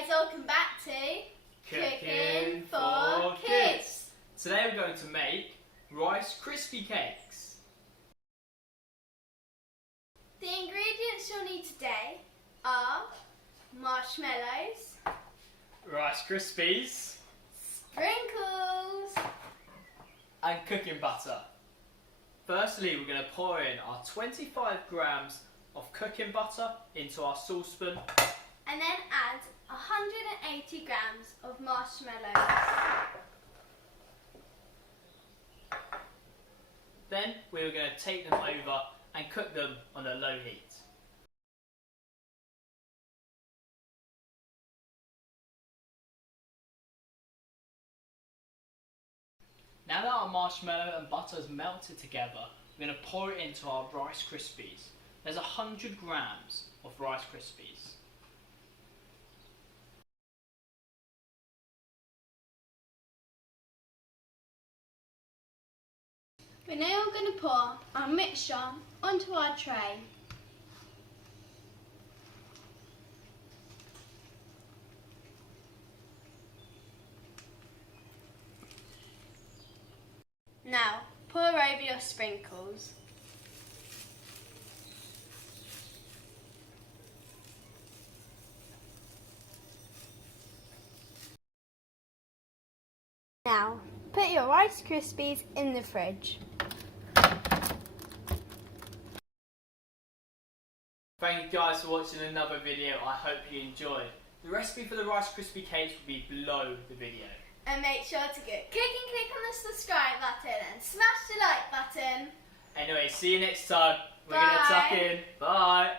guys, welcome back to Cooking for Kids. Today we're going to make Rice Krispie cakes. The ingredients you'll need today are marshmallows, Rice Krispies sprinkles, and cooking butter. Firstly, we're going to pour in our 25 grams of cooking butter into our saucepan. and then add 180 grams of marshmallows. Then we're going to take them over and cook them on a low heat. Now that our marshmallow and butter has melted together, we're going to pour it into our Rice Krispies. There's 100 grams of Rice Krispies. We're now going to pour our mixture onto our tray. Now, pour over your sprinkles. Now, put your Rice Krispies in the fridge. Thank you guys for watching another video. I hope you enjoyed. The recipe for the Rice Krispie cakes will be below the video. And make sure to click on the subscribe button and smash the like button. Anyway, see you next time. We're Bye. going to tuck in. Bye.